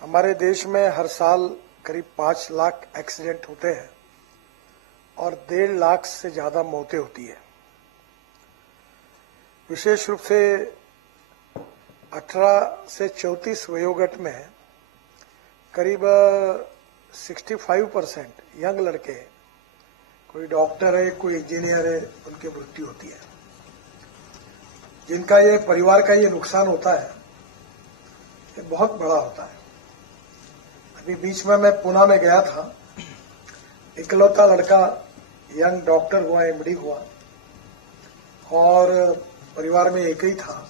हमारे देश में हर साल करीब 5 लाख एक्सीडेंट होते हैं और 1.5 लाख से ज्यादा मौतें होती है। विशेष रूप से 18 से 34 वयोगट में करीब 65% यंग लड़के, कोई डॉक्टर है, कोई इंजीनियर है, उनकी मृत्यु होती है। जिनका ये परिवार का ये नुकसान होता है, ये बहुत बड़ा होता है। अभी बीच में मैं पुणे में गया था, इकलौता लड़का यंग डॉक्टर हुआ, एमडी हुआ और परिवार में एक ही था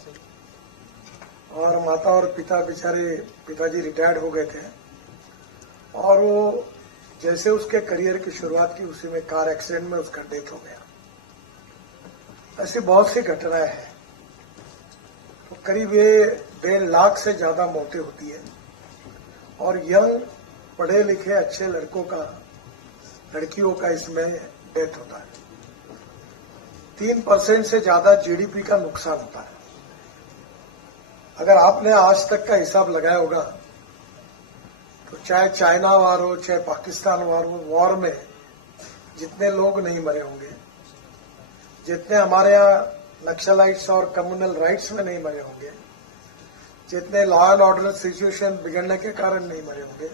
और माता और पिता बेचारे, पिताजी रिटायर्ड हो गए थे और वो जैसे उसके करियर की शुरुआत की उसी में कार एक्सीडेंट में उसका डेथ हो गया। ऐसी बहुत सी घटनाएं हैं। तो करीब ये 1.5 लाख से ज्यादा मौतें होती है और यंग पढ़े लिखे अच्छे लड़कों का, लड़कियों का इसमें डेथ होता है। 3% से ज्यादा जीडीपी का नुकसान होता है। अगर आपने आज तक का हिसाब लगाया होगा तो चाहे चाइना वार हो, चाहे पाकिस्तान वार हो, वॉर में जितने लोग नहीं मरे होंगे, जितने हमारे यहाँ नक्सलाइट्स और कम्युनल राइट्स में नहीं मरे होंगे, जितने लॉ एंड ऑर्डर सिचुएशन बिगड़ने के कारण नहीं मरे होंगे,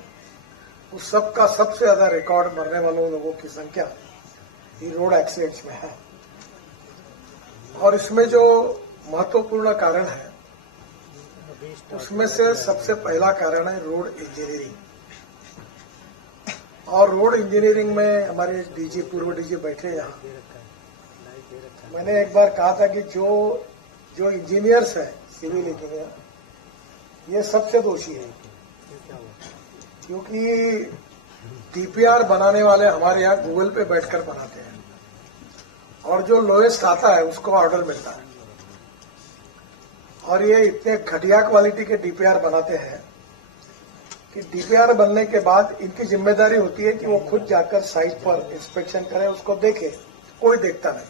उस सब का सबसे ज्यादा रिकॉर्ड मरने वालों लोगों की संख्या ये रोड एक्सीडेंट्स में है। और इसमें जो महत्वपूर्ण कारण है उसमें से सबसे पहला कारण है रोड इंजीनियरिंग। और रोड इंजीनियरिंग में हमारे डीजी, पूर्व डीजी बैठे यहाँ, मैंने एक बार कहा था कि जो इंजीनियर्स है, सिविल इंजीनियर, ये सबसे दोषी है, क्योंकि डीपीआर बनाने वाले हमारे यहाँ गूगल पे बैठकर बनाते हैं और जो लोएस्ट आता है उसको ऑर्डर मिलता है। और ये इतने घटिया क्वालिटी के डीपीआर बनाते हैं कि डीपीआर बनने के बाद इनकी जिम्मेदारी होती है कि वो खुद जाकर साइट पर इंस्पेक्शन करें, उसको देखें। कोई देखता नहीं,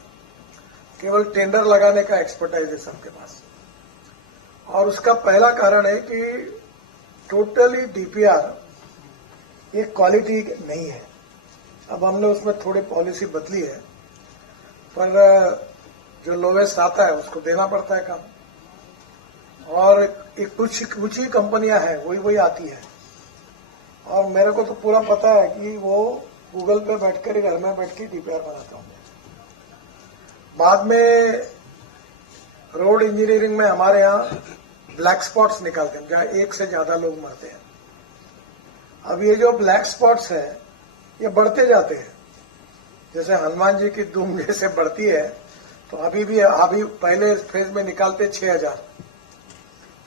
केवल टेंडर लगाने का एक्सपर्टाइज है सबके पास। और उसका पहला कारण है कि टोटली डीपीआर ये क्वालिटी नहीं है। अब हमने उसमें थोड़ी पॉलिसी बदली है, पर जो लोवेस्ट आता है उसको देना पड़ता है काम। और एक कुछ ही कंपनियां हैं, वही आती है। और मेरे को तो पूरा पता है कि वो गूगल पे बैठकर, घर में बैठ के डीपीआर बनाता हूं। बाद में रोड इंजीनियरिंग में हमारे यहाँ ब्लैक स्पॉट्स निकालते हैं, जहां एक से ज्यादा लोग मरते हैं। अब ये जो ब्लैक स्पॉट्स है ये बढ़ते जाते हैं, जैसे हनुमान जी की धूम जैसे बढ़ती है। तो अभी पहले फेज में निकालते 6000,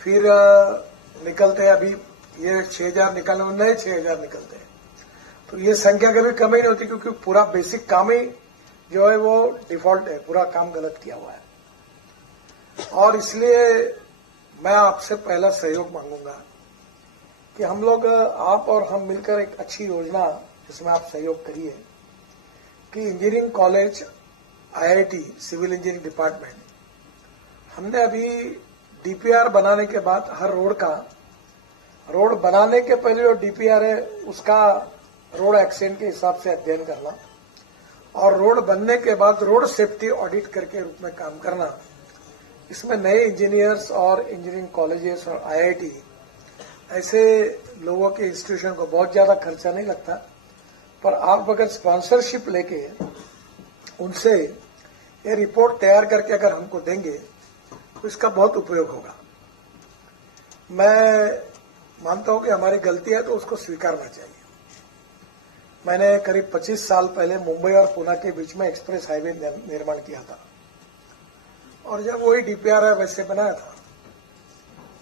फिर निकलते हैं, अभी ये 6000 निकालने में नए 6000 निकलते हैं। तो ये संख्या कभी कम ही नहीं होती, क्योंकि पूरा बेसिक काम ही जो है वो डिफॉल्ट है, पूरा काम गलत किया हुआ है। और इसलिए मैं आपसे पहला सहयोग मांगूंगा कि हम लोग, आप और हम मिलकर एक अच्छी योजना जिसमें आप सहयोग करिए कि engineering college, IIT, civil engineering department, हमने अभी डीपीआर बनाने के बाद हर रोड बनाने के पहले जो डीपीआर है उसका रोड एक्सीडेंट के हिसाब से अध्ययन करना और रोड बनने के बाद रोड सेफ्टी ऑडिट करके रूप में काम करना। इसमें नए इंजीनियर्स और इंजीनियरिंग कॉलेजेस और आईआईटी ऐसे लोगों के इंस्टीट्यूशन को बहुत ज्यादा खर्चा नहीं लगता, पर आप अगर स्पॉन्सरशिप लेके उनसे ये रिपोर्ट तैयार करके अगर हमको देंगे तो इसका बहुत उपयोग होगा। मैं मानता हूं कि हमारी गलती है तो उसको स्वीकारना चाहिए। मैंने करीब 25 साल पहले मुंबई और पुणे के बीच में एक्सप्रेस हाईवे निर्माण किया था और जब वही डीपीआर है वैसे बनाया था,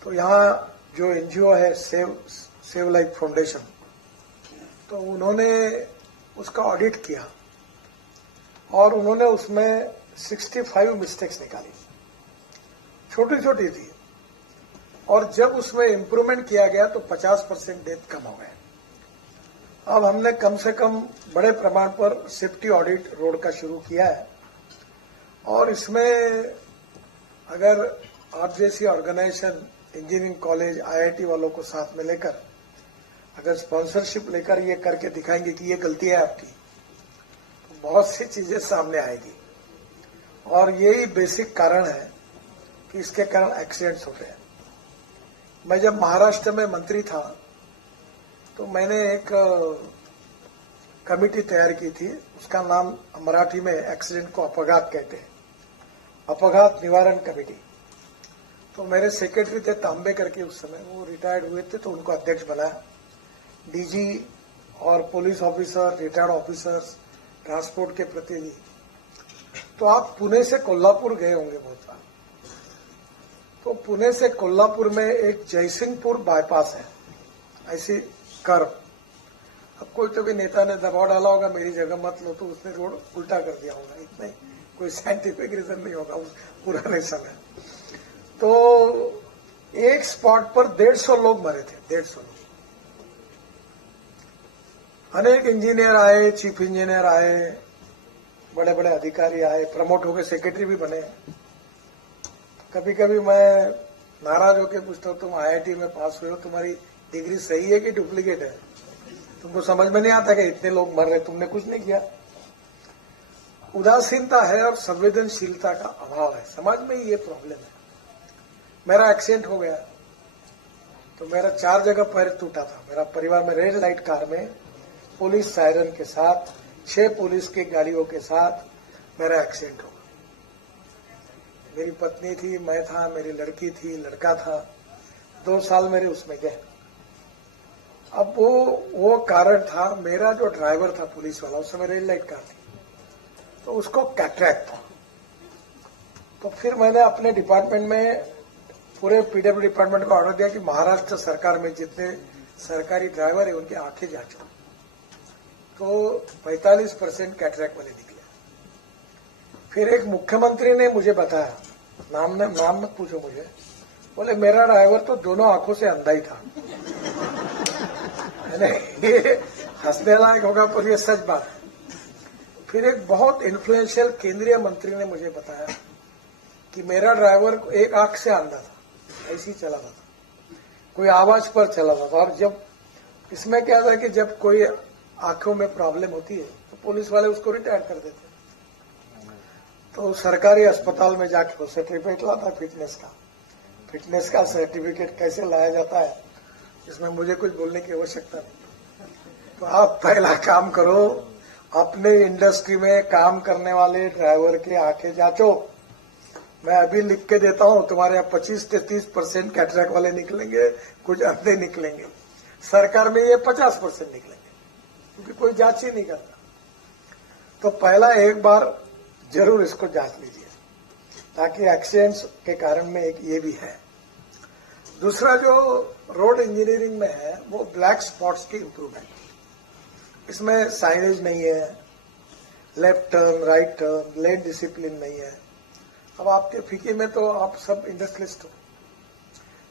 तो यहाँ जो एनजीओ है सेव लाइफ फाउंडेशन, तो उन्होंने उसका ऑडिट किया और उन्होंने उसमें 65 मिस्टेक्स निकाली, छोटी छोटी थी। और जब उसमें इम्प्रूवमेंट किया गया तो 50% डेथ कम हो गए। अब हमने कम से कम बड़े प्रमाण पर सेफ्टी ऑडिट रोड का शुरू किया है और इसमें अगर आप जैसी ऑर्गेनाइजेशन, इंजीनियरिंग कॉलेज, आईआईटी वालों को साथ में लेकर अगर स्पॉन्सरशिप लेकर ये करके दिखाएंगे कि ये गलती है आपकी, तो बहुत सी चीजें सामने आएगी। और यही बेसिक कारण है कि इसके कारण एक्सीडेंट्स होते हैं। मैं जब महाराष्ट्र में मंत्री था तो मैंने एक कमेटी तैयार की थी, उसका नाम मराठी में एक्सीडेंट को अपघात कहते हैं, अपघात निवारण कमेटी। तो मेरे सेक्रेटरी थे तांबे करके, उस समय वो रिटायर्ड हुए थे, तो उनको अध्यक्ष बनाया। डीजी और police officer, retired officers, transport के प्रतिनिधि। तो आप पुणे से कोल्हापुर गए होंगे बहुत बार। तो पुणे से कोल्हापुर में एक जयसिंहपुर बाईपास है, ऐसी कर्व। अब कोई तो भी नेता ने दबाव डाला होगा मेरी जगह मत लो, तो उसने रोड उल्टा कर दिया होगा, इतना ही, कोई साइंटिफिक रीजन नहीं होगा उस पुराने समय। तो एक स्पॉट पर 150 लोग मरे थे, 150 लोग। अनेक इंजीनियर आए, चीफ इंजीनियर आए, बड़े बड़े अधिकारी आए, प्रमोट होकर सेक्रेटरी भी बने। कभी कभी मैं नाराज होकर पूछता हूँ, तुम आईआईटी में पास हुए हो, तुम्हारी डिग्री सही है कि डुप्लीकेट है? तुमको समझ में नहीं आता कि इतने लोग मर रहे, तुमने कुछ नहीं किया। उदासीनता है और संवेदनशीलता का अभाव है, समाज में ये प्रॉब्लम है। मेरा एक्सीडेंट हो गया तो मेरा 4 जगह पैर टूटा था। मेरा परिवार में रेड लाइट कार में पुलिस सायरन के साथ 6 पुलिस की गाड़ियों के साथ मेरा एक्सीडेंट हो गया। मेरी पत्नी थी, मैं था, मेरी लड़की थी, लड़का था। 2 साल मेरे उसमें गए। अब वो कारण था, मेरा जो ड्राइवर था पुलिस वाला, उस समय रेड लाइट कार थी, तो उसको कैटरैक्ट था। तो फिर मैंने अपने डिपार्टमेंट में, पूरे पीडब्ल्यू डिपार्टमेंट को ऑर्डर दिया कि महाराष्ट्र सरकार में जितने सरकारी ड्राइवर है उनकी आंखें जांचो। तो 45% कैटरैक्ट वाले निकले। फिर एक मुख्यमंत्री ने मुझे बताया, नाम मत पूछो मुझे, बोले मेरा ड्राइवर तो दोनों आंखों से अंधा ही था। ये हंसने लायक होगा पर ये सच बात है। फिर एक बहुत इन्फ्लुएंशियल केंद्रीय मंत्री ने मुझे बताया कि मेरा ड्राइवर एक आंख से अंधा था, ऐसे ही चला था, कोई आवाज पर चला था। और जब इसमें क्या था कि जब कोई आंखों में प्रॉब्लम होती है तो पुलिस वाले उसको रिटायर कर देते। तो सरकारी अस्पताल में जाके वो सर्टिफिकेट लाता, फिटनेस का सर्टिफिकेट कैसे लाया जाता है, इसमें मुझे कुछ बोलने की आवश्यकता नहीं। तो आप पहला काम करो, अपने इंडस्ट्री में काम करने वाले ड्राइवर की आंखें जांचो। मैं अभी लिख के देता हूं, तुम्हारे यहाँ 25 से 30% कैटरैक्ट वाले निकलेंगे, कुछ अंधे निकलेंगे। सरकार में ये 50% निकलेंगे, क्योंकि कोई जांच ही नहीं करता। तो पहला एक बार जरूर इसको जांच लीजिए, ताकि एक्सीडेंट्स के कारण में एक ये भी है। दूसरा जो रोड इंजीनियरिंग में है वो ब्लैक स्पॉट्स की इंप्रूवमेंट। इसमें साइनेज नहीं है, लेफ्ट टर्न, राइट टर्न, लेन डिसिप्लिन नहीं है। अब आपके फीकी में तो आप सब इंडस्ट्रियलिस्ट हो,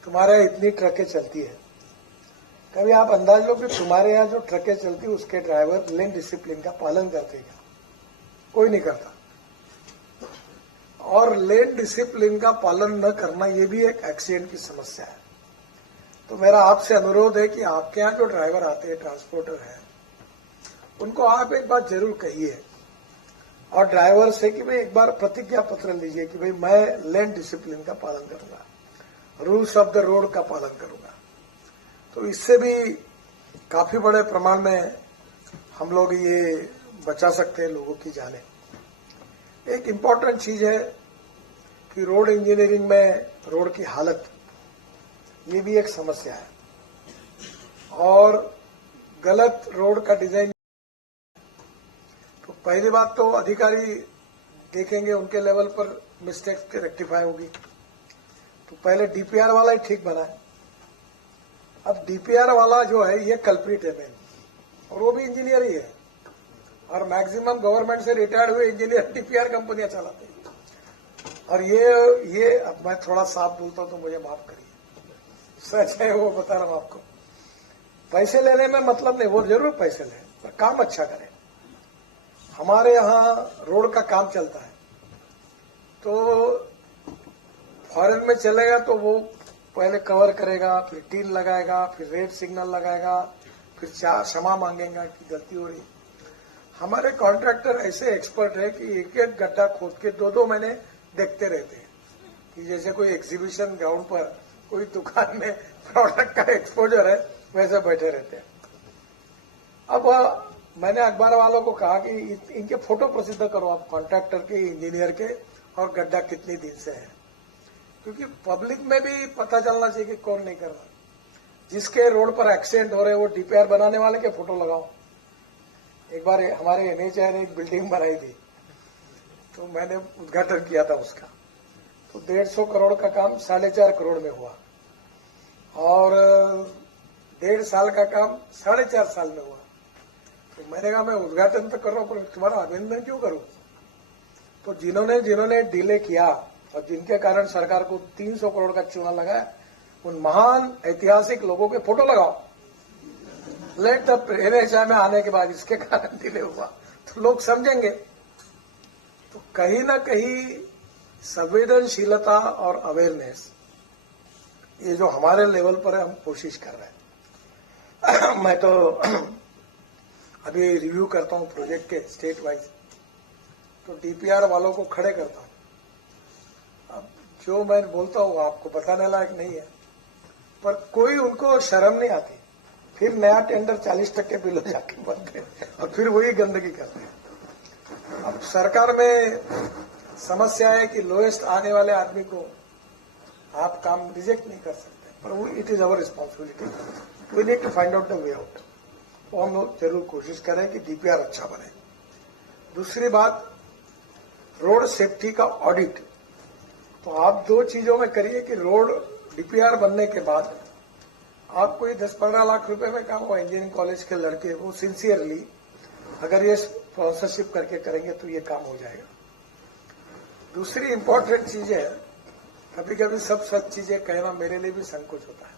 तुम्हारे यहाँ इतनी ट्रकें चलती है, कभी आप अंदाज लो कि तुम्हारे यहाँ जो ट्रकें चलती है उसके ड्राइवर लेन डिसिप्लिन का पालन करते क्या? कोई नहीं करता। और लेन डिसिप्लिन का पालन न करना ये भी एक एक्सीडेंट की समस्या है। तो मेरा आपसे अनुरोध है कि आपके यहाँ जो ड्राइवर आते हैं, ट्रांसपोर्टर हैं, उनको आप एक बात जरूर कहिए, और ड्राइवर से कि भाई एक बार प्रतिज्ञा पत्र लीजिए कि भाई मैं लेन डिसिप्लिन का पालन करूंगा, रूल्स ऑफ द रोड का पालन करूंगा। तो इससे भी काफी बड़े प्रमाण में हम लोग ये बचा सकते हैं लोगों की जानें। एक इम्पॉर्टेंट चीज है कि रोड इंजीनियरिंग में रोड की हालत, ये भी एक समस्या है। और गलत रोड का डिजाइन, तो पहली बात तो अधिकारी देखेंगे, उनके लेवल पर मिस्टेक्स रेक्टिफाई होगी। तो पहले डीपीआर वाला ही ठीक बना है। अब डीपीआर वाला जो है ये कल्प्रिट है मेन, और वो भी इंजीनियर ही है, और मैक्सिमम गवर्नमेंट से रिटायर्ड हुए इंजीनियर डीपीआर कंपनियां चलाते हैं। और ये अब मैं थोड़ा साफ बोलता हूं तो मुझे माफ करिए, सच है वो बता रहा हूं आपको। पैसे लेने में मतलब नहीं, वो जरूर पैसे लें पर काम अच्छा करें। हमारे यहाँ रोड का काम चलता है, तो फॉरेन में चलेगा तो वो पहले कवर करेगा, फिर टीन लगाएगा, फिर रेड सिग्नल लगाएगा, फिर क्षमा मांगेगा कि गलती हो रही। हमारे कॉन्ट्रैक्टर ऐसे एक्सपर्ट है कि एक एक गड्ढा खोद के 2-2 महीने देखते रहते हैं कि जैसे कोई एग्जीबिशन ग्राउंड पर कोई दुकान में प्रोडक्ट का एक्सपोजर है वैसे बैठे रहते हैं। अब मैंने अखबार वालों को कहा कि इनके फोटो प्रसिद्ध करो आप, कॉन्ट्रैक्टर के, इंजीनियर के, और गड्ढा कितने दिन से है, क्योंकि पब्लिक में भी पता चलना चाहिए कि कौन नहीं कर रहा। जिसके रोड पर एक्सीडेंट हो रहे वो डीपीआर बनाने वाले के फोटो लगाओ। एक बार हमारे एनएचआई ने एक बिल्डिंग बनाई थी, तो मैंने उद्घाटन किया था उसका, तो 150 करोड़ का काम 4.5 करोड़ में हुआ, और 1.5 साल का काम 4.5 साल में हुआ। तो मैंने कहा मैं उद्घाटन तो कर रहा हूं पर तुम्हारा अभिनंदन क्यों करूं। तो जिन्होंने डिले किया और जिनके कारण सरकार को 300 करोड़ का चूना लगा, उन महान ऐतिहासिक लोगों के फोटो लगाओ। लेट द एनएचआई में आने के बाद इसके कारण डिले हुआ तो लोग समझेंगे। तो कहीं ना कहीं संवेदनशीलता और अवेयरनेस, ये जो हमारे लेवल पर है, हम कोशिश कर रहे हैं। मैं तो अभी रिव्यू करता हूं प्रोजेक्ट के स्टेट वाइज, तो डीपीआर वालों को खड़े करता हूं। अब जो मैं बोलता हूं आपको बताने लायक नहीं है, पर कोई उनको शर्म नहीं आती, फिर नया टेंडर 40% बिल हो जाके बनते हैं और फिर वही गंदगी करते हैं। अब सरकार में समस्या है कि लोएस्ट आने वाले आदमी को आप काम रिजेक्ट नहीं कर सकते, पर it is our responsibility, we need to find out the way out. तो हम लोग जरूर कोशिश करें कि डीपीआर अच्छा बने। दूसरी बात, रोड सेफ्टी का ऑडिट। तो आप 2 चीजों में करिए कि रोड डीपीआर बनने के बाद आप कोई 10-15 लाख रुपए में काम हो, इंजीनियरिंग कॉलेज के लड़के वो सिंसियरली अगर ये स्पॉन्सरशिप करके करेंगे तो ये काम हो जाएगा। दूसरी इंपॉर्टेंट चीज है, कभी कभी सब सच चीजें कहना मेरे लिए भी संकोच होता है।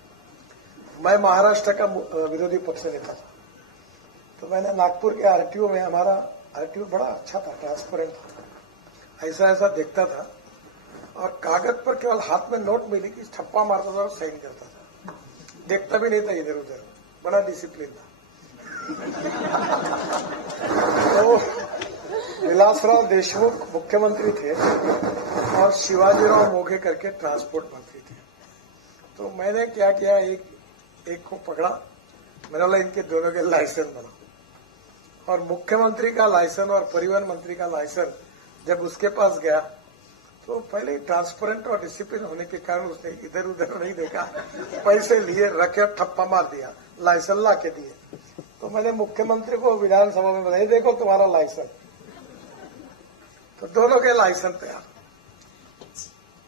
मैं महाराष्ट्र का विरोधी पक्ष नेता था, तो मैंने नागपुर के आरटीओ में, हमारा आरटीओ बड़ा अच्छा था, ट्रांसपेरेंट था, ऐसा देखता था, और कागज पर केवल हाथ में नोट मिली कि ठप्पा मारता था और साइन करता था, देखता भी नहीं था इधर उधर, बड़ा डिसिप्लिन था। तो विलासराव देशमुख मुख्यमंत्री थे और शिवाजीराव मोघे करके ट्रांसपोर्ट मंत्री थे। तो मैंने क्या किया, एक को पकड़ा, मैंने बोला इनके दोनों के लाइसेंस बनाओ, और मुख्यमंत्री का लाइसेंस और परिवहन मंत्री का लाइसेंस जब उसके पास गया तो पहले ट्रांसपेरेंट और डिसिप्लिन होने के कारण उसने इधर उधर नहीं देखा, पैसे लिए, रखे, ठप्पा मार दिया, लाइसेंस ला के दिए। तो मैंने मुख्यमंत्री को विधानसभा में बताया, देखो तुम्हारा लाइसेंस, तो दोनों के लाइसेंस तैयार।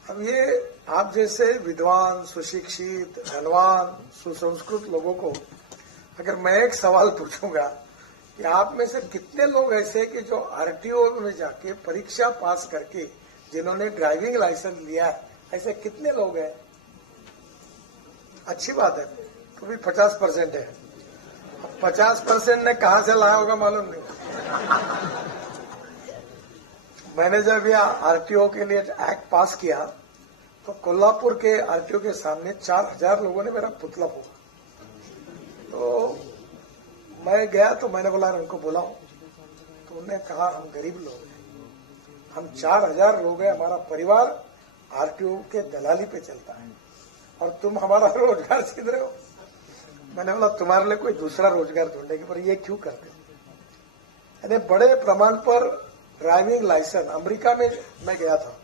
अब ये आप जैसे विद्वान, सुशिक्षित, धनवान, सुसंस्कृत लोगों को अगर मैं एक सवाल पूछूंगा कि आप में से कितने लोग ऐसे कि जो आरटीओ में जाके परीक्षा पास करके जिन्होंने ड्राइविंग लाइसेंस लिया, ऐसे कितने लोग हैं? अच्छी बात है, तो भी 50% है। 50% ने कहां से लाया होगा मालूम नहीं। मैंने जब यह आरटीओ के लिए एक्ट पास किया तो कोल्हापुर के आरटीओ के सामने 4000 लोगों ने मेरा पुतला फूका। तो मैं गया तो मैंने बोला उनको बुलाओ, तो उन्होंने कहा हम गरीब लोग हैं, हम 4000 लोग हैं, हमारा परिवार आरटीओ के दलाली पे चलता है और तुम हमारा रोजगार छीन रहे हो। मैंने बोला तुम्हारे लिए कोई दूसरा रोजगार ढूंढेंगे, पर ये क्यों करते हो? यानी बड़े प्रमाण पर ड्राइविंग लाइसेंस, अमेरिका में मैं गया था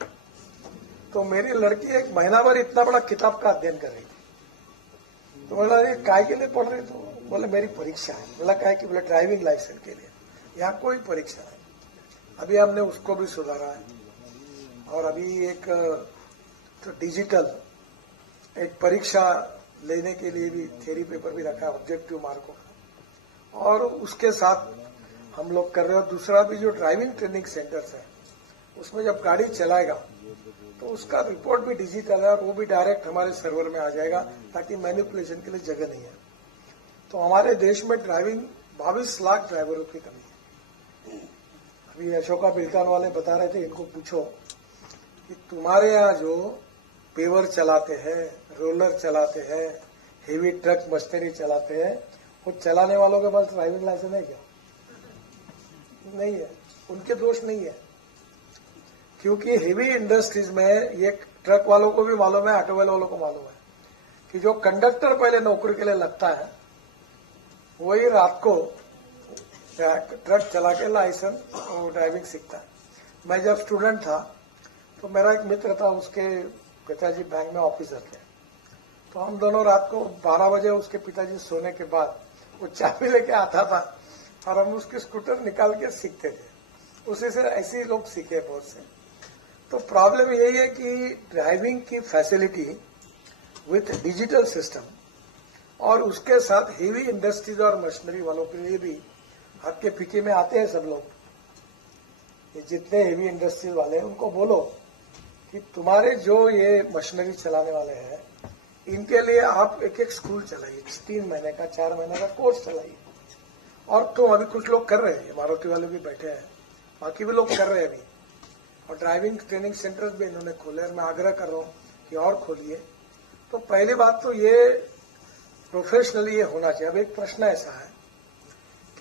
तो मेरी लड़की 1 महीना भर इतना बड़ा किताब का अध्ययन कर रही थी। तो बोला ये काय के लिए पढ़ रही? तो बोले मेरी परीक्षा है। बोला काय की? बोले ड्राइविंग लाइसेंस के लिए। यहाँ कोई परीक्षा नहीं, अभी हमने उसको भी सुधारा है, और अभी एक तो डिजिटल एक परीक्षा लेने के लिए भी थ्योरी पेपर भी रखा है, ऑब्जेक्टिव मार्कों का, और उसके साथ हम लोग कर रहे हैं। दूसरा भी जो ड्राइविंग ट्रेनिंग सेंटर्स है, उसमें जब गाड़ी चलाएगा तो उसका रिपोर्ट भी डिजिटल है और वो भी डायरेक्ट हमारे सर्वर में आ जाएगा, ताकि मैनिपुलेशन के लिए जगह नहीं है। तो हमारे देश में ड्राइविंग 22 लाख ड्राइवरों की कमी है। अभी अशोका बिल्कान वाले बता रहे थे, इनको पूछो कि तुम्हारे यहाँ जो पेवर चलाते हैं, रोलर चलाते हैं, हेवी ट्रक मशीनरी चलाते हैं, वो चलाने वालों के पास ड्राइविंग लाइसेंस है क्या? नहीं है, उनके दोष नहीं है। क्योंकि हेवी इंडस्ट्रीज में ये ट्रक वालों को भी मालूम है, ऑटोमोबाइल वालों को मालूम है कि जो कंडक्टर पहले नौकरी के लिए लगता है वही रात को ट्रक चला के लाइसेंस और ड्राइविंग सीखता है। मैं जब स्टूडेंट था तो मेरा एक मित्र था, उसके पिताजी बैंक में ऑफिसर थे, तो हम दोनों रात को 12 बजे उसके पिताजी सोने के बाद वो चाबी लेके आता था और हम उसके स्कूटर निकाल के सीखते थे। उसी से ऐसे ही लोग सीखे बहुत से। तो प्रॉब्लम यही है कि ड्राइविंग की फैसिलिटी विथ डिजिटल सिस्टम और उसके साथ हेवी इंडस्ट्रीज और मशीनरी वालों के लिए भी हाथ के पीछे में आते हैं सब लोग। ये जितने हेवी इंडस्ट्रीज वाले हैं उनको बोलो कि तुम्हारे जो ये मशीनरी चलाने वाले हैं इनके लिए आप एक एक स्कूल चलाइए, 3 महीने का 4 महीने का कोर्स चलाइए। और तो अभी कुछ लोग कर रहे हैं, मारुति वाले भी बैठे हैं, बाकी भी लोग कर रहे हैं अभी। और ड्राइविंग ट्रेनिंग सेंटर्स भी इन्होंने खोले और मैं आग्रह कर रहा हूँ कि और खोलिए। तो पहली बात तो ये प्रोफेशनली ये होना चाहिए। अब एक प्रश्न ऐसा है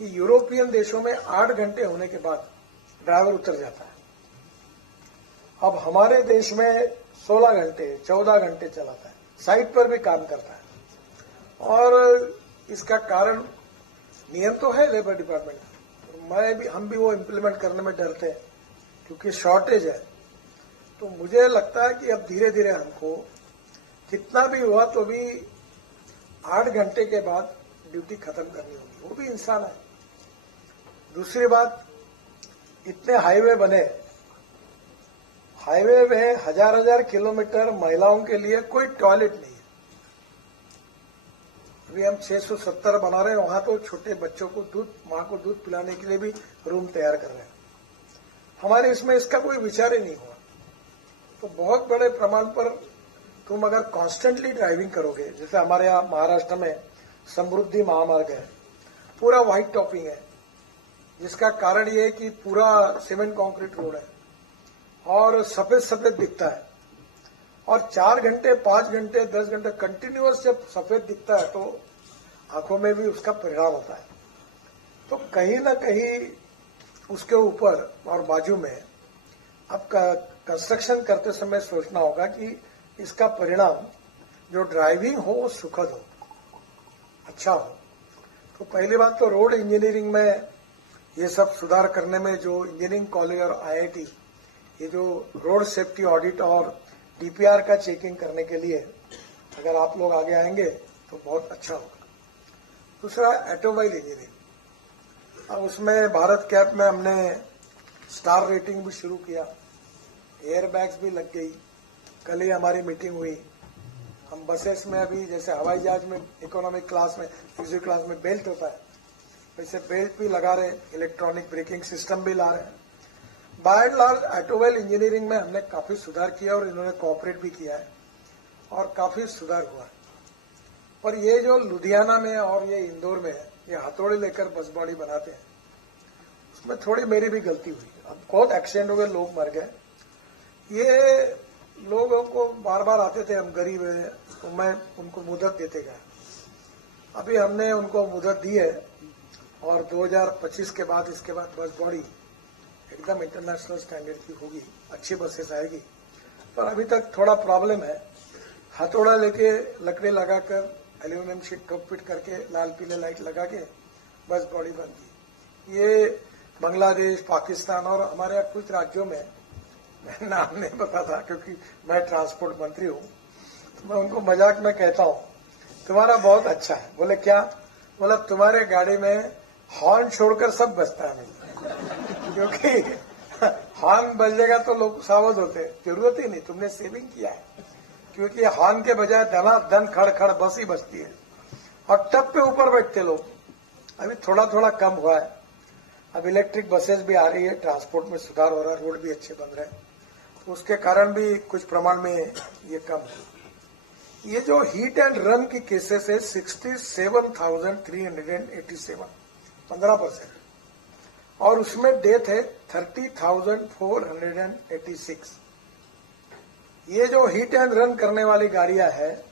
कि यूरोपियन देशों में 8 घंटे होने के बाद ड्राइवर उतर जाता है। अब हमारे देश में 16 घंटे 14 घंटे चलाता है, साइट पर भी काम करता है। और इसका कारण नियम तो है लेबर डिपार्टमेंट, हम भी वो इम्प्लीमेंट करने में डरते हैं क्योंकि शॉर्टेज है। तो मुझे लगता है कि अब धीरे धीरे हमको कितना भी हुआ तो भी 8 घंटे के बाद ड्यूटी खत्म करनी होगी, वो भी इंसान है। दूसरी बात, इतने हाईवे बने, हाईवे में हजार किलोमीटर महिलाओं के लिए कोई टॉयलेट नहीं है। अभी हम 670 बना रहे हैं, वहां तो छोटे बच्चों को मां को दूध पिलाने के लिए भी रूम तैयार कर रहे हैं। हमारे इसमें इसका कोई विचार ही नहीं हुआ। तो बहुत बड़े प्रमाण पर तुम अगर कॉन्स्टेंटली ड्राइविंग करोगे, जैसे हमारे यहाँ महाराष्ट्र में समृद्धि महामार्ग है, पूरा व्हाइट टॉपिंग है, जिसका कारण ये है कि पूरा सीमेंट कंक्रीट रोड है और सफेद सफेद दिखता है। और 4 घंटे 5 घंटे 10 घंटे कंटिन्यूअस जब सफेद दिखता है तो आंखों में भी उसका परिणाम होता है। तो कहीं ना कहीं उसके ऊपर और बाजू में अब कंस्ट्रक्शन करते समय सोचना होगा कि इसका परिणाम जो ड्राइविंग हो वो सुखद हो, अच्छा हो। तो पहली बात तो रोड इंजीनियरिंग में ये सब सुधार करने में जो इंजीनियरिंग कॉलेज और आईआईटी ये जो रोड सेफ्टी ऑडिट और डीपीआर का चेकिंग करने के लिए अगर आप लोग आगे आएंगे तो बहुत अच्छा होगा। दूसरा, ऑटोमोबाइल इंजीनियरिंग, अब उसमें भारत कैप में हमने स्टार रेटिंग भी शुरू किया, एयर बैग्स भी लग गई। कल ही हमारी मीटिंग हुई। हम बसेस में अभी जैसे हवाई जहाज में इकोनॉमिक क्लास में फिजिकल क्लास में बेल्ट होता है, वैसे बेल्ट भी लगा रहे, इलेक्ट्रॉनिक ब्रेकिंग सिस्टम भी ला रहे हैं। By and large automobile engineering में हमने काफी सुधार किया और इन्होंने कोऑपरेट भी किया है और काफी सुधार हुआ है। पर ये जो लुधियाना में और ये इंदौर में ये हथौड़े लेकर बस बॉडी बनाते हैं, उसमें थोड़ी मेरी भी गलती हुई। अब बहुत एक्सीडेंट हो गए, लोग मर गए। ये लोगों को बार बार आते थे, हम गरीब हैं तो मैं उनको मुदत देते गया। अभी हमने उनको मुदत दी है और 2025 के बाद इसके बाद बस बॉडी एकदम इंटरनेशनल स्टैंडर्ड की होगी, अच्छी बसेस आएगी। पर अभी तक थोड़ा प्रॉब्लम है, हथौड़ा लेके लकड़ी लगाकर एल्यूमिनियम शीट ठोक पीट करके लाल पीले लाइट लगा के बस बॉडी बनती। ये बांग्लादेश, पाकिस्तान और हमारे यहाँ कुछ राज्यों में, मैं नाम नहीं पता था क्योंकि मैं ट्रांसपोर्ट मंत्री हूँ, तो मैं उनको मजाक में कहता हूँ तुम्हारा बहुत अच्छा है। बोले क्या? बोला तुम्हारे गाड़ी में हॉर्न छोड़कर सब बजता है, क्योंकि हॉर्न बजेगा तो लोग सावध होते, जरूरत ही नहीं, तुमने सेविंग किया है। क्योंकि हॉर्न के बजाय धन खड़ खड़ बस ही बजती है और टप पे ऊपर बैठते लोग। अभी थोड़ा थोड़ा कम हुआ है, अब इलेक्ट्रिक बसेस भी आ रही है, ट्रांसपोर्ट में सुधार हो रहा है, रोड भी अच्छे बन रहे हैं, तो उसके कारण भी कुछ प्रमाण में ये कम है। ये जो हीट एंड रन की केसेस है 67,387, 15%, और उसमें डेथ है 30,486। ये जो हिट एंड रन करने वाली गाड़ियां है,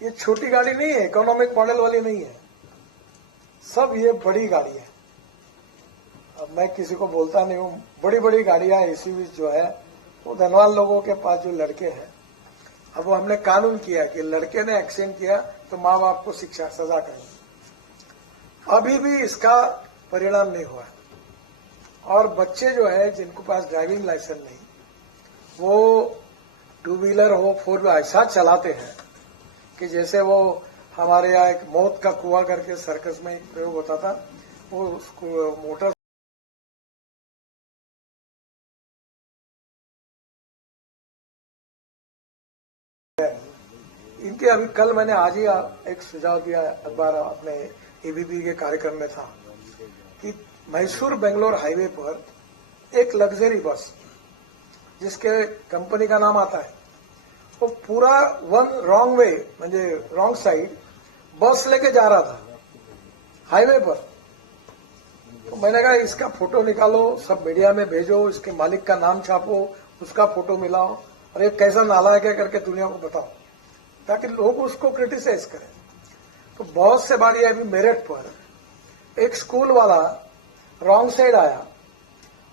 ये छोटी गाड़ी नहीं है, इकोनॉमिक मॉडल वाली नहीं है, सब ये बड़ी गाड़ी है। अब मैं किसी को बोलता नहीं हूँ, बड़ी बड़ी गाड़ियां एसयूवी जो है वो धनवान लोगों के पास जो लड़के हैं, अब वो हमने कानून किया कि लड़के ने एक्सीडेंट किया तो माँ बाप को शिक्षा सजा करेंगे। अभी भी इसका परिणाम नहीं हुआ है। और बच्चे जो है जिनके पास ड्राइविंग लाइसेंस नहीं, वो टू व्हीलर हो फोर व्हीलर ऐसा चलाते हैं कि जैसे वो हमारे यहाँ एक मौत का कुआं करके सर्कस में एक प्रयोग होता था, वो उसको मोटर इनके अभी कल मैंने आज ही एक सुझाव दिया अखबार अपने एबीपी के कार्यक्रम में था कि मैसूर बेंगलोर हाईवे पर एक लग्जरी बस जिसके कंपनी का नाम आता है, वो पूरा वन रॉन्ग वे म्हणजे रॉन्ग साइड बस लेके जा रहा था हाईवे पर। तो मैंने कहा इसका फोटो निकालो, सब मीडिया में भेजो, इसके मालिक का नाम छापो, उसका फोटो मिलाओ और ये कैसा नालायक है करके दुनिया को बताओ ताकि लोग उसको क्रिटिसाइज करें। तो बहुत से बार अभी मेरठ पर एक स्कूल वाला रॉन्ग साइड आया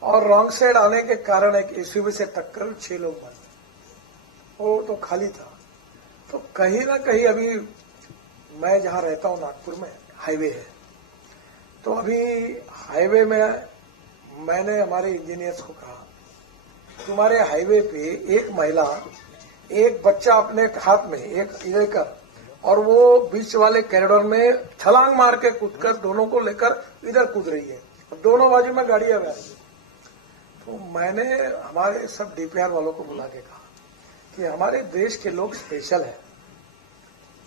और रॉन्ग साइड आने के कारण एक एसयूवी से टक्कर 6 लोग मर गए। वो तो खाली था। तो कहीं ना कहीं अभी मैं जहां रहता हूं नागपुर में हाईवे है, तो अभी हाईवे में मैंने हमारे इंजीनियर्स को कहा तुम्हारे हाईवे पे एक महिला एक बच्चा अपने हाथ में एक लेकर और वो बीच वाले कॉरिडोर में छलांग मार के कूदकर दोनों को लेकर इधर कूद रही है, दोनों बाजू में गाड़ियां जा रही है। तो मैंने हमारे सब डीपीआर वालों को बुला के कहा कि हमारे देश के लोग स्पेशल है,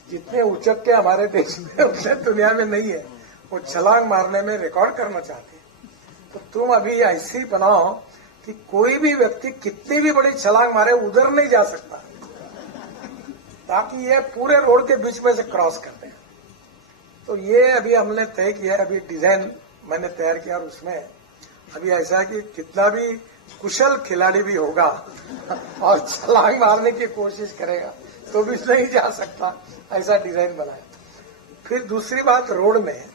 जितने उचक्के हमारे देश में उतने दुनिया में नहीं है। वो छलांग मारने में रिकॉर्ड करना चाहते हैं, तो तुम अभी ऐसे ही बनाओ कि कोई भी व्यक्ति कितनी भी बड़ी छलांग मारे उधर नहीं जा सकता, ताकि ये पूरे रोड के बीच में से क्रॉस कर दें। तो ये अभी हमने तय किया है, अभी डिजाइन मैंने तैयार किया और उसमें अभी ऐसा है कि कितना भी कुशल खिलाड़ी भी होगा और छलांग मारने की कोशिश करेगा तो भी नहीं जा सकता, ऐसा डिजाइन बनाया। फिर दूसरी बात, रोड में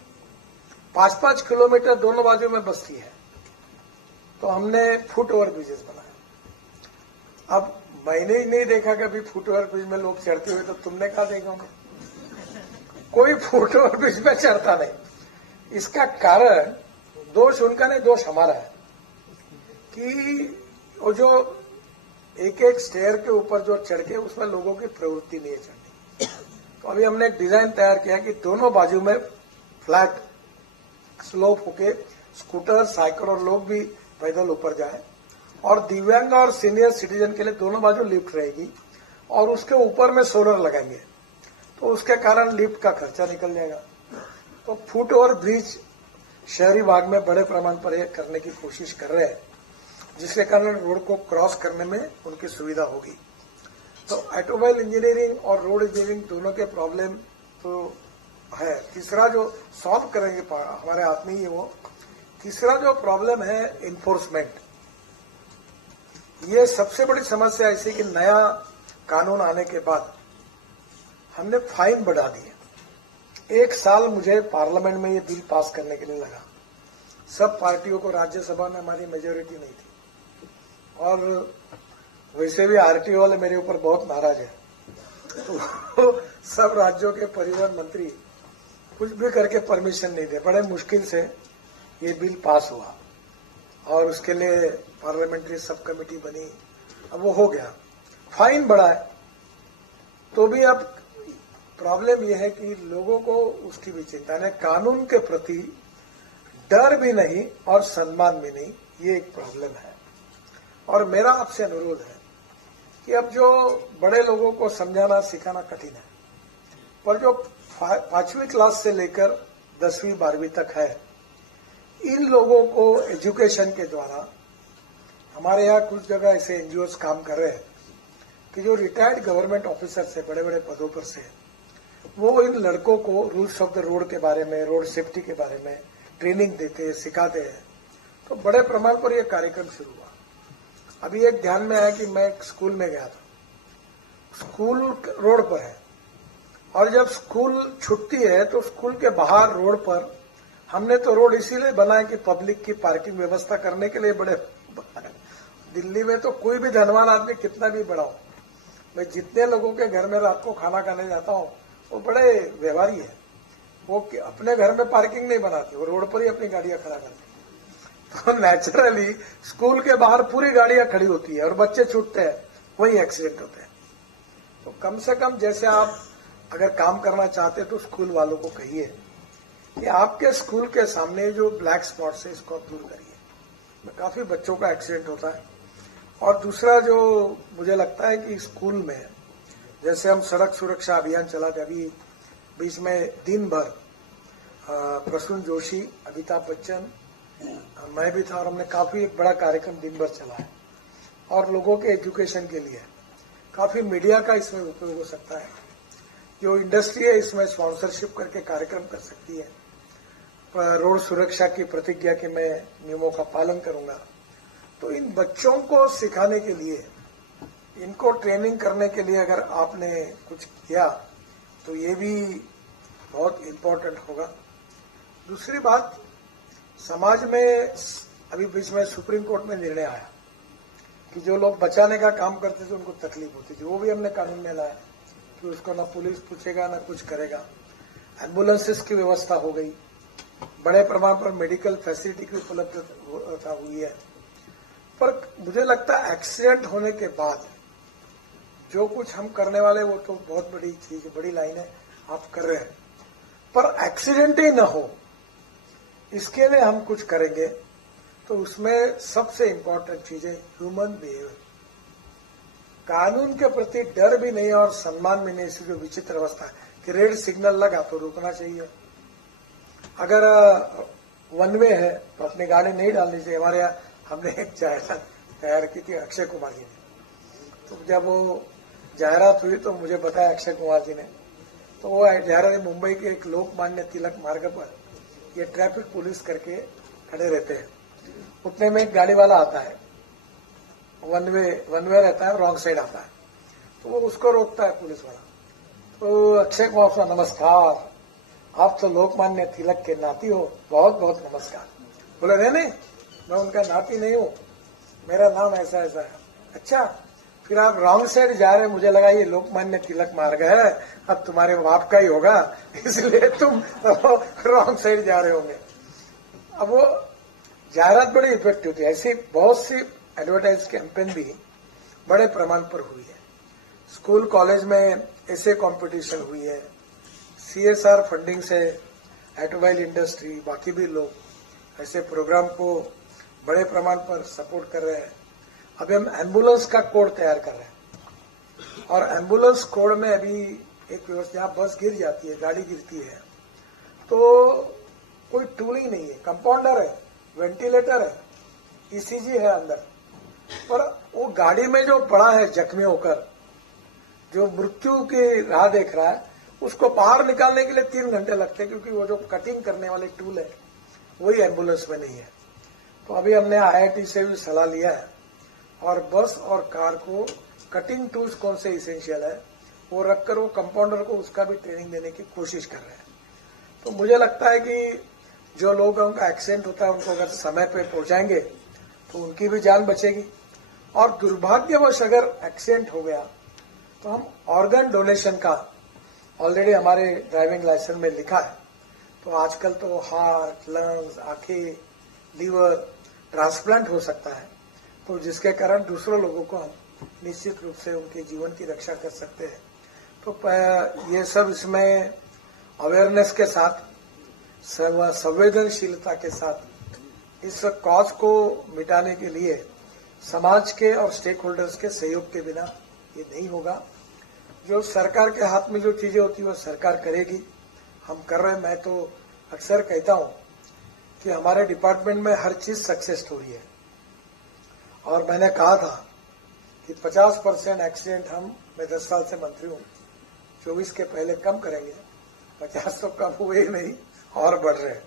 5-5 किलोमीटर दोनों बाजू में बस्ती है, तो हमने फुट ओवर ब्रिजेस बनाया। अब मैंने ही नहीं देखा कभी फुट ओवर ब्रिज में लोग चढ़ते हुए, तो तुमने कहा देखा होगा? कोई फुट ओवर ब्रिज में चढ़ता नहीं। इसका कारण दोष उनका नहीं, दोष हमारा है कि वो जो एक एक स्टेयर के ऊपर जो चढ़ के उसमें लोगों की प्रवृत्ति नहीं है चढ़ने। तो अभी हमने एक डिजाइन तैयार किया कि दोनों बाजू में फ्लैट स्लोप होके स्कूटर साइकिल और लोग भी पैदल ऊपर जाए, और दिव्यांग और सीनियर सिटीजन के लिए दोनों बाजू लिफ्ट रहेगी और उसके ऊपर में सोलर लगाएंगे, तो उसके कारण लिफ्ट का खर्चा निकल जाएगा। तो फुट ओवर ब्रिज शहरी भाग में बड़े प्रमाण पर ये करने की कोशिश कर रहे हैं, जिसके कारण रोड को क्रॉस करने में उनकी सुविधा होगी। तो ऑटोमोबाइल इंजीनियरिंग और रोड इंजीनियरिंग दोनों के प्रॉब्लम तो है। तीसरा जो सॉल्व करेंगे हमारे हाथ में ही है वो, तीसरा जो प्रॉब्लम है इन्फोर्समेंट। ये सबसे बड़ी समस्या ऐसी कि नया कानून आने के बाद हमने फाइन बढ़ा दी है। 1 साल मुझे पार्लियामेंट में ये बिल पास करने के लिए लगा। सब पार्टियों को राज्यसभा में हमारी मेजोरिटी नहीं थी, और वैसे भी आरटीओ वाले मेरे ऊपर बहुत नाराज है। तो सब राज्यों के परिवहन मंत्री कुछ भी करके परमिशन नहीं दे, बड़े मुश्किल से ये बिल पास हुआ और उसके लिए पार्लियामेंट्री सब कमेटी बनी, अब वो हो गया। फाइन बढ़ा है, तो भी अब प्रॉब्लम यह है कि लोगों को उसकी भी चिंता है, कानून के प्रति डर भी नहीं और सम्मान भी नहीं, ये एक प्रॉब्लम है। और मेरा आपसे अनुरोध है कि अब जो बड़े लोगों को समझाना सिखाना कठिन है, पर जो 5वीं क्लास से लेकर 10वीं 12वीं तक है, इन लोगों को एजुकेशन के द्वारा, हमारे यहाँ कुछ जगह ऐसे एनजीओ काम कर रहे हैं कि जो रिटायर्ड गवर्नमेंट ऑफिसर से बड़े बड़े पदों पर से, वो इन लड़कों को रूल्स ऑफ द रोड के बारे में, रोड सेफ्टी के बारे में ट्रेनिंग देते हैं, सिखाते हैं। तो बड़े प्रमाण पर यह कार्यक्रम शुरू हुआ। अभी एक ध्यान में आया कि मैं एक स्कूल में गया था, स्कूल रोड पर है, और जब स्कूल छुट्टी है तो स्कूल के बाहर रोड पर हमने तो रोड इसीलिए बनाए कि पब्लिक की पार्किंग व्यवस्था करने के लिए बड़े। दिल्ली में तो कोई भी धनवान आदमी कितना भी बड़ा हो, मैं जितने लोगों के घर में रात को खाना खाने जाता हूँ वो बड़े व्यवहारी है, वो अपने घर में पार्किंग नहीं बनाते, वो रोड पर ही अपनी गाड़ियां खड़ा करते। तो नेचुरली स्कूल के बाहर पूरी गाड़ियां खड़ी होती है और बच्चे छूटते हैं, वही एक्सीडेंट होते हैं। तो कम से कम जैसे आप अगर काम करना चाहते तो स्कूल वालों को कहिए कि आपके स्कूल के सामने जो ब्लैक स्पॉट्स है इसको आप दूर करिए। काफी बच्चों का एक्सीडेंट होता है। और दूसरा जो मुझे लगता है कि स्कूल में जैसे हम सड़क सुरक्षा अभियान चलाते, अभी बीच में दिन भर प्रसून जोशी, अमिताभ बच्चन, मैं भी था और हमने काफी एक बड़ा कार्यक्रम दिन भर चलाया और लोगों के एजुकेशन के लिए काफी मीडिया का इसमें उपयोग हो सकता है। जो इंडस्ट्री है इसमें स्पॉन्सरशिप करके कार्यक्रम कर सकती है। रोड सुरक्षा की प्रतिज्ञा कि मैं नियमों का पालन करूंगा। तो इन बच्चों को सिखाने के लिए, इनको ट्रेनिंग करने के लिए अगर आपने कुछ किया तो ये भी बहुत इम्पोर्टेंट होगा। दूसरी बात, समाज में अभी बीच में सुप्रीम कोर्ट में निर्णय आया कि जो लोग बचाने का काम करते थे उनको तकलीफ होती थी, वो भी हमने कानून में लाया कि उसको ना पुलिस पूछेगा ना कुछ करेगा। एम्बुलेंसेस की व्यवस्था हो गई, बड़े प्रमाण पर मेडिकल फैसिलिटी की उपलब्धता हुई है। पर मुझे लगता है एक्सीडेंट होने के बाद जो कुछ हम करने वाले वो तो बहुत बड़ी चीज, बड़ी लाइन है, आप कर रहे हैं, पर एक्सीडेंट ही ना हो इसके लिए हम कुछ करेंगे तो उसमें सबसे इंपॉर्टेंट चीज है ह्यूमन बिहेवियर। कानून के प्रति डर भी नहीं और सम्मान भी नहीं। इसकी जो विचित्र अवस्था है कि रेड सिग्नल लगा तो रुकना चाहिए, अगर वन वे है तो अपनी गाड़ी नहीं डालनी चाहिए। हमारे यहाँ हमने एक जायरात तैयार की थी अक्षय कुमार जी ने, तो जब वो जायरात हुई तो मुझे बताया अक्षय कुमार जी ने, तो वो जायरात मुंबई के एक लोकमान्य तिलक मार्ग पर ये ट्रैफिक पुलिस करके खड़े रहते हैं। उतने में एक गाड़ी वाला आता है, वन वे रहता है, रॉन्ग साइड आता है, तो वो उसको रोकता है पुलिस वाला। तो अक्षय कुमार का नमस्कार, आप तो लोकमान्य तिलक के नाती हो, बहुत बहुत नमस्कार। बोले नहीं मैं उनका नाती नहीं हूँ, मेरा नाम ऐसा ऐसा है। अच्छा, फिर आप रॉन्ग साइड जा रहे, मुझे लगा ये लोकमान्य तिलक मार्ग है, अब तुम्हारे बाप का ही होगा इसलिए तुम रॉन्ग साइड जा रहे होंगे। अब वो जायरात बड़ी इफेक्टिव थी। ऐसी बहुत सी एडवर्टाइज कैंपेन भी बड़े प्रमाण पर हुई है। स्कूल कॉलेज में ऐसे कंपटीशन हुई है, CSR फंडिंग से ऑटोमोबाइल इंडस्ट्री, बाकी भी लोग ऐसे प्रोग्राम को बड़े प्रमाण पर सपोर्ट कर रहे हैं। अभी हम एम्बुलेंस का कोड तैयार कर रहे हैं और एम्बुलेंस कोड में अभी एक व्यवस्था, यहाँ बस गिर जाती है, गाड़ी गिरती है तो कोई टूल ही नहीं है, कंपाउंडर है, वेंटिलेटर है, ECG है अंदर, पर वो गाड़ी में जो पड़ा है जख्मी होकर, जो मृत्यु की राह देख रहा है, उसको बाहर निकालने के लिए 3 घंटे लगते हैं, क्योंकि वो जो कटिंग करने वाले टूल है वही एम्बुलेंस में नहीं है। तो अभी हमने IIT से भी सलाह लिया है और बस और कार को कटिंग टूल्स कौन से इसेंशियल है वो रखकर वो कंपाउंडर को उसका भी ट्रेनिंग देने की कोशिश कर रहे हैं। तो मुझे लगता है कि जो लोगों का एक्सीडेंट होता है उनको अगर समय पे पहुंचाएंगे तो उनकी भी जान बचेगी। और दुर्भाग्यवश अगर एक्सीडेंट हो गया तो हम ऑर्गन डोनेशन का ऑलरेडी हमारे ड्राइविंग लाइसेंस में लिखा है। तो आजकल तो हार्ट, लंग्स, आंखें, लीवर ट्रांसप्लांट हो सकता है, तो जिसके कारण दूसरों लोगों को हम निश्चित रूप से उनके जीवन की रक्षा कर सकते हैं। तो ये सब इसमें अवेयरनेस के साथ, संवेदनशीलता के साथ इस कॉज को मिटाने के लिए समाज के और स्टेक होल्डर्स के सहयोग के बिना ये नहीं होगा। जो सरकार के हाथ में जो चीजें होती है वो सरकार करेगी, हम कर रहे हैं। मैं तो अक्सर कहता हूं कि हमारे डिपार्टमेंट में हर चीज सक्सेस स्टोरी है और मैंने कहा था कि 50% एक्सीडेंट मैं 10 साल से मंत्री हूं, 24 के पहले कम करेंगे। 50 तो कम हुए ही नहीं और बढ़ रहे हैं।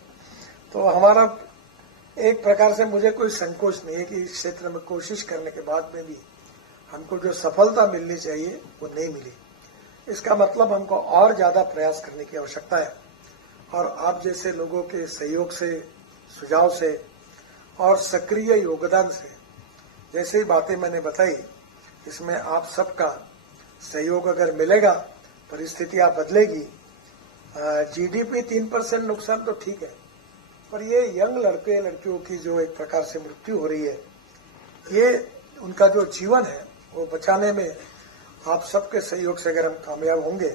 तो हमारा एक प्रकार से मुझे कोई संकोच नहीं है कि इस क्षेत्र में कोशिश करने के बाद में भी हमको जो सफलता मिलनी चाहिए वो नहीं मिली। इसका मतलब हमको और ज्यादा प्रयास करने की आवश्यकता है और आप जैसे लोगों के सहयोग से, सुझाव से और सक्रिय योगदान से, जैसे ही बातें मैंने बताई, इसमें आप सबका सहयोग अगर मिलेगा, परिस्थितियां बदलेगी। जीडीपी 3% नुकसान तो ठीक है, पर ये यंग लड़के लड़कियों की जो एक प्रकार से मृत्यु हो रही है, ये उनका जो जीवन है वो बचाने में आप सबके सहयोग से अगर हम कामयाब होंगे